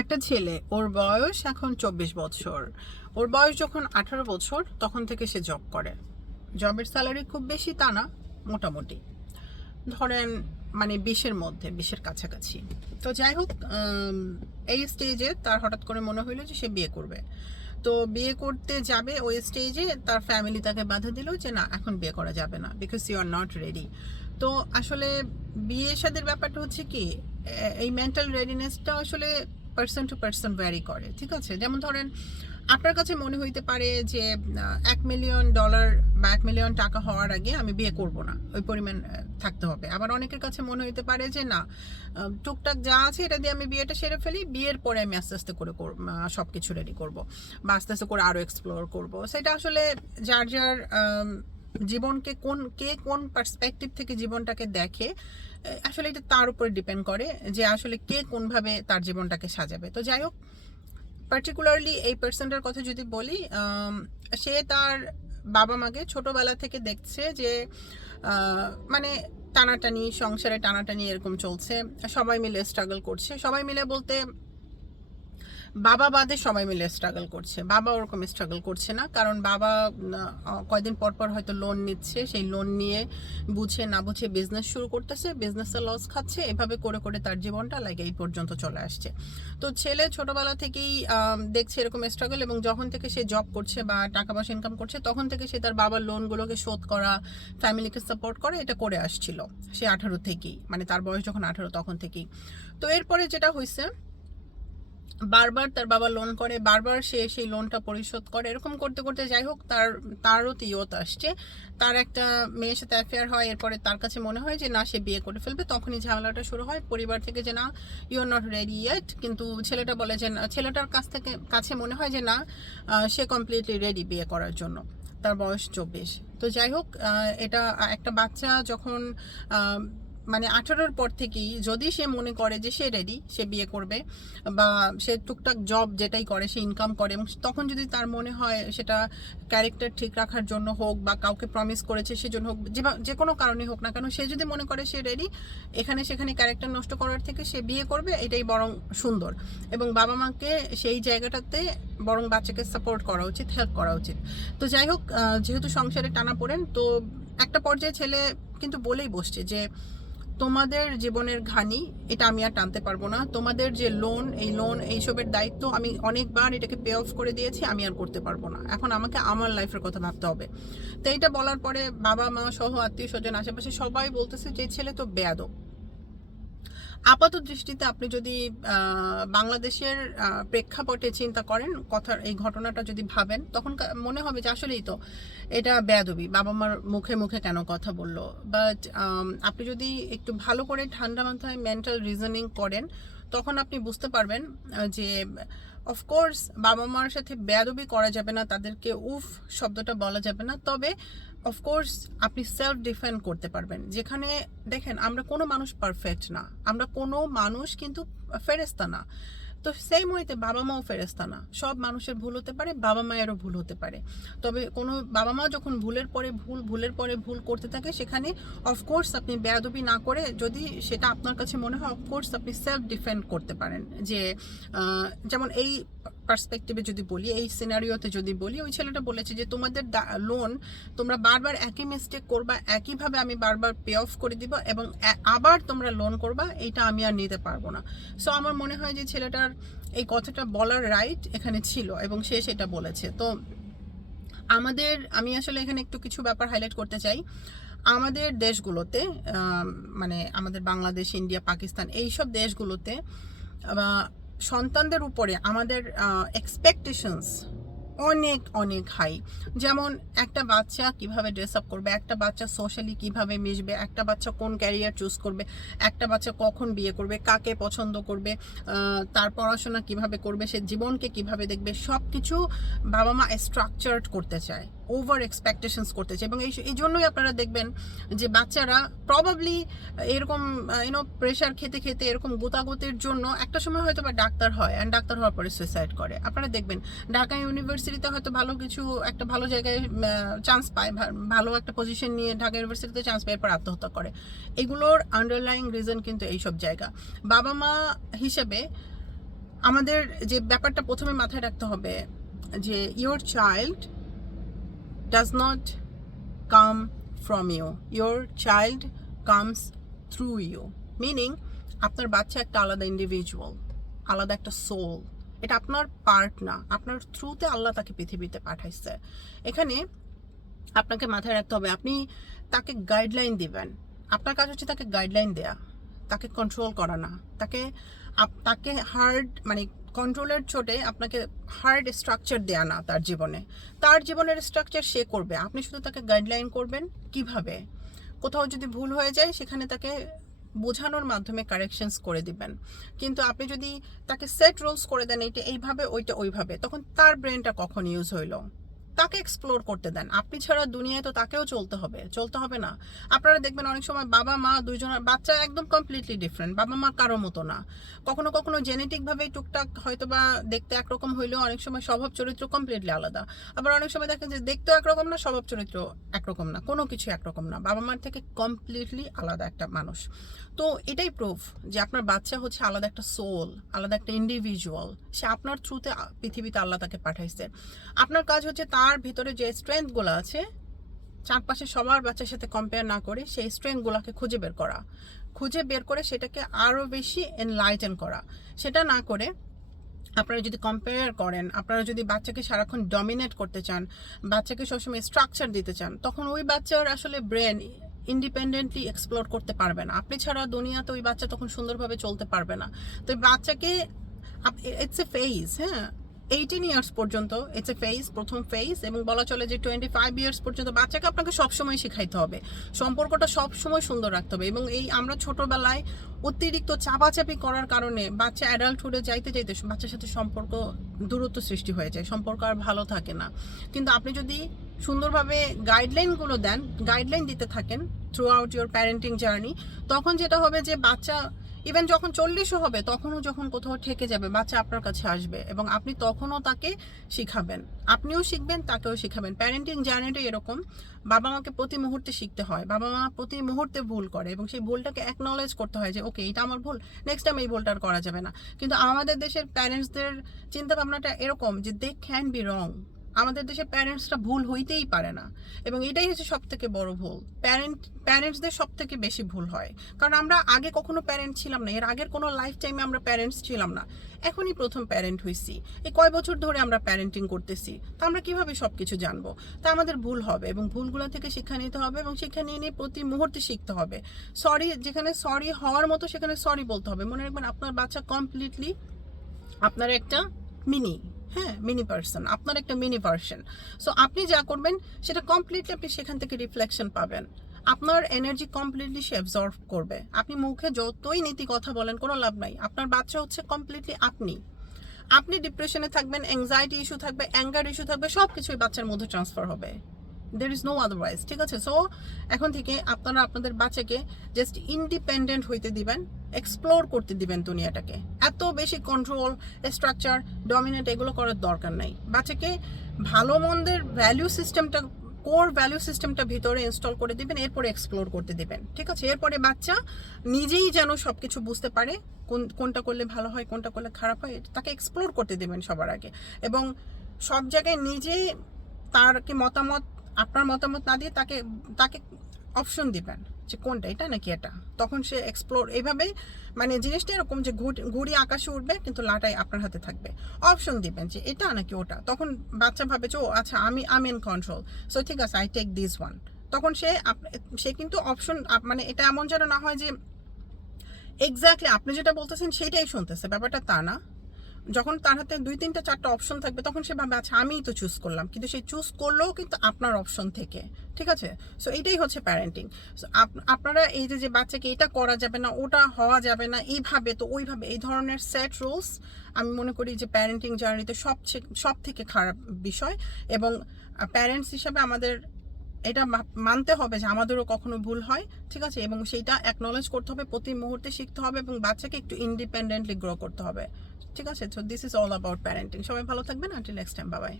একটা ছেলে, ওর বয়স এখন 24 বছর। ওর বয়স যখন 18 বছর তখন থেকে সে জব করে। জবের স্যালারি খুব বেশি তা না, মোটামুটি ধরেন মানে 20-এর মধ্যে, 20-এর কাছাকাছি। তো যাই হোক, এই স্টেজে তার হঠাৎ করে মনে হইলো যে সে বিয়ে করবে। তো বিয়ে করতে যাবে ওই স্টেজে তার ফ্যামিলি তাকে বাধা দিল যে না, এখন বিয়ে করা যাবে না, because you are not ready. তো আসলে বিয়ে শাদীর ব্যাপারটা হচ্ছে কি, এই মেন্টাল রেডিনেসটা আসলে পার্সন টু পার্সন ভ্যারি করে, ঠিক আছে? যেমন ধরেন আপনার কাছে মনে হইতে পারে যে $1 মিলিয়ন বা $1 মিলিয়ন হওয়ার আগে আমি বিয়ে করব না, ওই পরিমাণ থাকতে হবে। আবার অনেকের কাছে মনে হইতে পারে যে না, টুকটাক যা আছে এটা দিয়ে আমি বিয়েটা সেরে ফেলি, বিয়ের পরে আমি আস্তে আস্তে করে সব কিছু রেডি করব বা আস্তে আস্তে করে আরও এক্সপ্লোর করব। সেটা আসলে যার যার জীবনকে কোন পার্সপেক্টিভ থেকে জীবনটাকে দেখে, আসলে এটা তার উপরে ডিপেন্ড করে যে আসলে কে কোনভাবে তার জীবনটাকে সাজাবে। তো যাই হোক, পার্টিকুলারলি এই পার্সনটার কথা যদি বলি, সে তার বাবা মাকে ছোটবেলা থেকে দেখছে যে মানে টানাটানি, সংসারে টানাটানি এরকম চলছে, সবাই মিলে স্ট্রাগল করছে। সবাই মিলে বলতে বাবা বাদে সবাই মিলে স্ট্রাগল করছে। বাবা ওরকম স্ট্রাগল করছে না, কারণ বাবা কয়দিন পর পর হয়তো লোন নিচ্ছে, সেই লোন নিয়ে বুঝে না বুঝে বিজনেস শুরু করতেছে, বিজনেসে লস খাচ্ছে, এভাবে করে করে তার জীবনটা লাগে এই পর্যন্ত চলে আসছে। তো ছেলে ছোটবেলা থেকেই দেখছে এরকম স্ট্রাগল, এবং যখন থেকে সে জব করছে বা টাকা পয়সা ইনকাম করছে তখন থেকে সে তার বাবার লোনগুলোকে শোধ করা, ফ্যামিলিকে সাপোর্ট করা, এটা করে আসছিল সে 18 থেকেই, মানে তার বয়স যখন 18 তখন থেকেই। তো এরপরে যেটা হয়েছে, বারবার তার বাবা লোন করে, বারবার সে সেই লোনটা পরিশোধ করে, এরকম করতে করতে যাই হোক তারও তিয়ত আসছে। তার একটা মেয়ের সাথে অ্যাফেয়ার হয়, এরপরে তার কাছে মনে হয় যে না, সে বিয়ে করে ফেলবে। তখনই ঝামেলাটা শুরু হয় পরিবার থেকে যে না, you are not ready yet. কিন্তু ছেলেটা বলে যে না, ছেলেটার কাছে মনে হয় যে না, সে কমপ্লিটলি রেডি বিয়ে করার জন্য, তার বয়স 24। তো যাই হোক, এটা একটা বাচ্চা যখন মানে 18-র পর থেকেই যদি সে মনে করে যে সে রেডি, সে বিয়ে করবে, বা সে টুকটাক জব যেটাই করে সে ইনকাম করে, এবং তখন যদি তার মনে হয় সেটা ক্যারেক্টার ঠিক রাখার জন্য হোক বা কাউকে প্রমিস করেছে সেজন্য হোক, যে কোনো কারণে হোক না কেন, সে যদি মনে করে সে রেডি, এখানে সেখানে ক্যারেক্টার নষ্ট করার থেকে সে বিয়ে করবে, এটাই বরং সুন্দর। এবং বাবা মাকে সেই জায়গাটাতে বরং বাচ্চাকে সাপোর্ট করা উচিত, হেল্প করা উচিত। তো যাই হোক, যেহেতু সংসারে টানা পড়েন, তো একটা পর্যায়ে ছেলে কিন্তু বলেই বসছে যে তোমাদের জীবনের ঘানি এটা আমি আর টানতে পারবো না, তোমাদের যে লোন, এই লোন এইসবের দায়িত্ব আমি অনেকবার এটাকে পে অফ করে দিয়েছি, আমি আর করতে পারবো না, এখন আমাকে আমার লাইফের কথা ভাবতে হবে। তো এইটা বলার পরে বাবা মা সহ আত্মীয় স্বজন আশেপাশে সবাই বলতেছে যে ছেলে তো বেয়াদব। আপাত দৃষ্টিতে আপনি যদি বাংলাদেশের প্রেক্ষাপটে চিন্তা করেন, কথার এই ঘটনাটা যদি ভাবেন, তখন মনে হবে যে আসলেই তো এটা বেয়াদবি, বাবা মার মুখে মুখে কেন কথা বললো। বাট আপনি যদি একটু ভালো করে ঠান্ডা মাথায় মেন্টাল রিজনিং করেন, তখন আপনি বুঝতে পারবেন যে অফকোর্স বাবা মার সাথে বেয়াদবি করা যাবে না, তাদেরকে উফ শব্দটা বলা যাবে না, তবে অফকোর্স আপনি সেলফ ডিফেন্ড করতে পারবেন। যেখানে দেখেন, আমরা কোনো মানুষ পারফেক্ট না, আমরা কোনো মানুষ কিন্তু ফেরেশতা না। তো সেম ওয়েতে বাবা মাও ফেরেশতা না, সব মানুষের ভুল হতে পারে, বাবা মায়েরও ভুল হতে পারে। তবে কোনো বাবা মা যখন ভুলের পরে ভুল করতে থাকে, সেখানে অফকোর্স আপনি বেয়াদবি না করে, যদি সেটা আপনার কাছে মনে হয়, অফকোর্স আপনি সেলফ ডিফেন্ড করতে পারেন। যে যেমন এই পার্সপেক্টিভে যদি বলি, এই সিনারিওতে যদি বলি, ওই ছেলেটা বলেছে যে তোমাদের লোন তোমরা বারবার একই মিস্টেক করবা, একইভাবে আমি বারবার পে অফ করে দিব, এবং আবার তোমরা লোন করবা, এইটা আমি আর নিতে পারবো না। সো আমার মনে হয় যে ছেলেটার এই কথাটা বলার রাইট এখানে ছিল, এবং সে সেটা বলেছে। তো আমি আসলে এখানে একটু কিছু ব্যাপার হাইলাইট করতে চাই। আমাদের দেশগুলোতে, মানে আমাদের বাংলাদেশ, ইন্ডিয়া, পাকিস্তান, এইসব দেশগুলোতে সন্তানদের উপরে আমাদের এক্সপেকটেশনস অনেক অনেক হাই। যেমন একটা বাচ্চা কিভাবে ড্রেস আপ করবে, একটা বাচ্চা সোশ্যালি কিভাবে মিশবে, একটা বাচ্চা কোন ক্যারিয়ার চুজ করবে, একটা বাচ্চা কখন বিয়ে করবে, কাকে পছন্দ করবে, তার পড়াশোনা কিভাবে করবে, সে জীবনকে কিভাবে দেখবে, সব কিছু বাবা মা স্ট্রাকচার্ড করতে চায়, ওভার এক্সপেকটেশনস করতে চায়। এবং এই জন্যই আপনারা দেখবেন যে বাচ্চারা প্রবাবলি এরকম প্রেশার খেতে খেতে, এরকম গোতাগতির জন্য একটা সময় হয়তো বা ডাক্তার হয়, অ্যান্ড ডাক্তার হওয়ার পরে সুইসাইড করে। আপনারা দেখবেন ঢাকা ইউনিভার্সিটিতে হয়তো একটা ভালো জায়গায় চান্স পায়, ভালো একটা পজিশন নিয়ে ঢাকা ইউনিভার্সিটিতে চান্স পায়, এরপর আত্মহত্যা করে। এগুলোর আন্ডারলাইং রিজন কিন্তু এইসব জায়গা। বাবা মা হিসেবে আমাদের যে ব্যাপারটা প্রথমে মাথায় রাখতে হবে যে your child does not come from you, your child comes through you. Meaning আপনার বাচ্চা একটা আলাদা ইন্ডিভিজুয়াল, আলাদা একটা সোল। এটা আপনার পার্ট না, আপনার থ্রুতে আল্লাহ তাকে পৃথিবীতে পাঠাইছে। এখানে আপনাকে মাথায় রাখতে হবে আপনি তাকে গাইডলাইন দিবেন। আপনার কাজ হচ্ছে তাকে গাইডলাইন দেয়া, তাকে কন্ট্রোল করা না। তাকে হার্ড মানে কন্ট্রোলের চোটে আপনাকে হার্ড স্ট্রাকচার দেয়া না। তার জীবনের স্ট্রাকচার সে করবে, আপনি শুধু তাকে গাইডলাইন করবেন কিভাবে। কোথাও যদি ভুল হয়ে যায় সেখানে তাকে বোঝানোর মাধ্যমে কারেকশনস করে দিবেন। কিন্তু আপনি যদি তাকে সেট রুলস করে দেন এইটা এইভাবে ওইটা ওইভাবে, তখন তার ব্রেনটা কখন ইউজ হইলো? তাকে এক্সপ্লোর করতে দেন। আপনি ছাড়া দুনিয়ায় তো তাকেও চলতে হবে না। আপনারা দেখবেন অনেক সময় বাবা মা দুইজনের বাচ্চা একদম কমপ্লিটলি ডিফারেন্ট, বাবা মা কারো মতো না। কখনো কখনো জেনেটিকভাবে টুকটাক হয়তো বা দেখতে একরকম হইলেও অনেক সময় স্বভাব চরিত্র কমপ্লিটলি আলাদা। আবার অনেক সময় দেখেন যে দেখতেও একরকম না, স্বভাব চরিত্র একরকম না, কোনো কিছু একরকম না, বাবা মার থেকে কমপ্লিটলি আলাদা একটা মানুষ। তো এটাই প্রুফ যে আপনার বাচ্চা হচ্ছে আলাদা একটা সোল, আলাদা একটা ইন্ডিভিজুয়াল। সে আপনার থ্রুতে পৃথিবীতে আল্লাহ তাকে পাঠাইছে। আপনার কাজ হচ্ছে তার ভিতরে যে স্ট্রেংথগুলো আছে চারপাশে সবার বাচ্চার সাথে কম্পেয়ার না করে সেই স্ট্রেংথগুলোকে খুঁজে বের করে সেটাকে আরও বেশি এনলাইটেন করা। সেটা না করে আপনারা যদি কম্পেয়ার করেন, আপনারা যদি বাচ্চাকে সারাক্ষণ ডমিনেট করতে চান, বাচ্চাকে সবসময় স্ট্রাকচার দিতে চান, তখন ওই বাচ্চার আসলে ব্রেন ইন্ডিপেন্ডেন্টলি এক্সপ্লোর করতে পারবে না। আপনি ছাড়া দুনিয়াতে ওই বাচ্চা তখন সুন্দরভাবে চলতে পারবে না। তো বাচ্চাকে ইটস এ ফেজ, হ্যাঁ 18 ইয়ার্স পর্যন্ত ইটস এ ফেজ, প্রথম ফেজ, এবং বলা চলে যে 25 ইয়ার্স পর্যন্ত বাচ্চাকে আপনাকে সবসময় শেখাইতে হবে, সম্পর্কটা সবসময় সুন্দর রাখতে হবে। এবং এই আমরা ছোটবেলায় অতিরিক্ত চাপাচাপি করার কারণে বাচ্চা অ্যাডাল্টহুডে যাইতে বাচ্চার সাথে সম্পর্ক দূরত্ব সৃষ্টি হয়ে যায়, সম্পর্ক আর ভালো থাকে না। কিন্তু আপনি যদি সুন্দরভাবে গাইডলাইনগুলো দেন, গাইডলাইন দিতে থাকেন through out your parenting journey, তখন যেটা হবে যে বাচ্চা ইভেন যখন 40ও হবে তখনও যখন কোথাও ঠেকে যাবে বাচ্চা আপনার কাছে আসবে এবং আপনি তখনও তাকে শিখাবেন, আপনিও শিখবেন, তাকেও শিখাবেন। প্যারেন্টিং জার্নিটা এরকম, বাবা মাকে প্রতি মুহূর্তে শিখতে হয়, বাবা মা প্রতি মুহূর্তে ভুল করে এবং সেই ভুলটাকে অ্যাকনলেজ করতে হয় যে ওকে এটা আমার ভুল, নেক্সট টাইম এই ভুলটা আর করা যাবে না। কিন্তু আমাদের দেশের প্যারেন্টসদের চিন্তা ভাবনাটা এরকম যে দে ক্যান বি রং। আমাদের দেশে প্যারেন্টসরা ভুল হইতেই পারে না এবং এটাই হচ্ছে সব থেকে বড় ভুল। প্যারেন্টসদের সব থেকে বেশি ভুল হয় কারণ আমরা আগে কখনো প্যারেন্ট ছিলাম না, এর আগের কোনো লাইফ টাইমে আমরা প্যারেন্টস ছিলাম না, এখনই প্রথম প্যারেন্ট হয়েছি। এই কয় বছর ধরে আমরা প্যারেন্টিং করতেছি, তা আমরা কিভাবে সব কিছু জানবো? তা আমাদের ভুল হবে এবং ভুলগুলো থেকে শিক্ষা নিতে হবে এবং শিক্ষা নিয়ে প্রতি মুহূর্তে শিখতে হবে। সরি যেখানে সরি হওয়ার মতো সেখানে সরি বলতে হবে। মনে রাখবেন আপনার বাচ্চা কমপ্লিটলি আপনার একটা মিনি পার্সন, আপনার একটা মিনি ভার্সন। সো আপনি যা করবেন সেটা কমপ্লিটলি আপনি সেখান থেকে রিফ্লেকশন পাবেন, আপনার এনার্জি কমপ্লিটলি সে অ্যাবজর্ভ করবে। আপনি মুখে যতই নীতি কথা বলেন কোনো লাভ নাই, আপনার বাচ্চা হচ্ছে কমপ্লিটলি আপনি ডিপ্রেশনে থাকবেন, অ্যাংজাইটি ইস্যু থাকবে, অ্যাঙ্গার ইস্যু থাকবে, সব কিছুই বাচ্চার মধ্যে ট্রান্সফার হবে। দের ইজ নো আদারওয়াইজ, ঠিক আছে? সো এখন থেকে আপনারা আপনাদের বাচ্চাকে জাস্ট ইন্ডিপেন্ডেন্ট হইতে দিবেন, এক্সপ্লোর করতে দিবেন দুনিয়াটাকে। এত বেশি কন্ট্রোল, স্ট্রাকচার, ডমিনেট এগুলো করার দরকার নাই। বাচ্চাকে ভালো মন্দের কোর ভ্যালু সিস্টেমটা ভিতরে ইনস্টল করে দিবেন, এরপরে এক্সপ্লোর করতে দিবেন, ঠিক আছে? এরপরে বাচ্চা নিজেই যেন সব কিছু বুঝতে পারে, কোনটা করলে ভালো হয়, কোনটা করলে খারাপ হয়, তাকে এক্সপ্লোর করতে দেবেন সবার আগে। এবং সব জায়গায় নিজেই তারকে আপনার মতামত না দিয়ে তাকে অপশন দিবেন যে কোনটা, এটা নাকি এটা। তখন সে এক্সপ্লোর এইভাবে, মানে জিনিসটা এরকম যে ঘুড়ি আকাশে উঠবে কিন্তু লাটাই আপনার হাতে থাকবে। অপশন দিবেন যে এটা নাকি ওটা, তখন বাচ্চা ভাবে যে ও আচ্ছা আমি ইন কন্ট্রোল, সো ঠিক আছে আই টেক দিস ওয়ান। তখন সে কিন্তু অপশন, মানে এটা এমন যেন না হয় যে এক্স্যাক্টলি আপনি যেটা বলতেছেন সেটাই শুনতেছে, ব্যাপারটা তা না। যখন তার হাতে 2-3-4টা অপশন থাকবে তখন সে ভাবে আচ্ছা আমিই তো চুজ করলাম, কিন্তু সে চুজ করলেও কিন্তু আপনার অপশন থেকে, ঠিক আছে? সো এটাই হচ্ছে প্যারেন্টিং। সো আপনারা এই যে বাচ্চাকে এটা করা যাবে না, ওটা হওয়া যাবে না, এইভাবে তো ওইভাবে, এই ধরনের সেট রুলস আমি মনে করি যে প্যারেন্টিং জার্নিতে সব থেকে খারাপ বিষয়। এবং প্যারেন্টস হিসাবে আমাদের এটা মানতে হবে যে আমাদেরও কখনো ভুল হয়, ঠিক আছে? এবং সেইটা অ্যাকনলেজ করতে হবে, প্রতি মুহূর্তে শিখতে হবে এবং বাচ্চাকে একটু ইন্ডিপেন্ডেন্টলি গ্রো করতে হবে, ঠিক আছে? So this is all about parenting. সবাই ভালো থাকবেন, until next time, bye bye.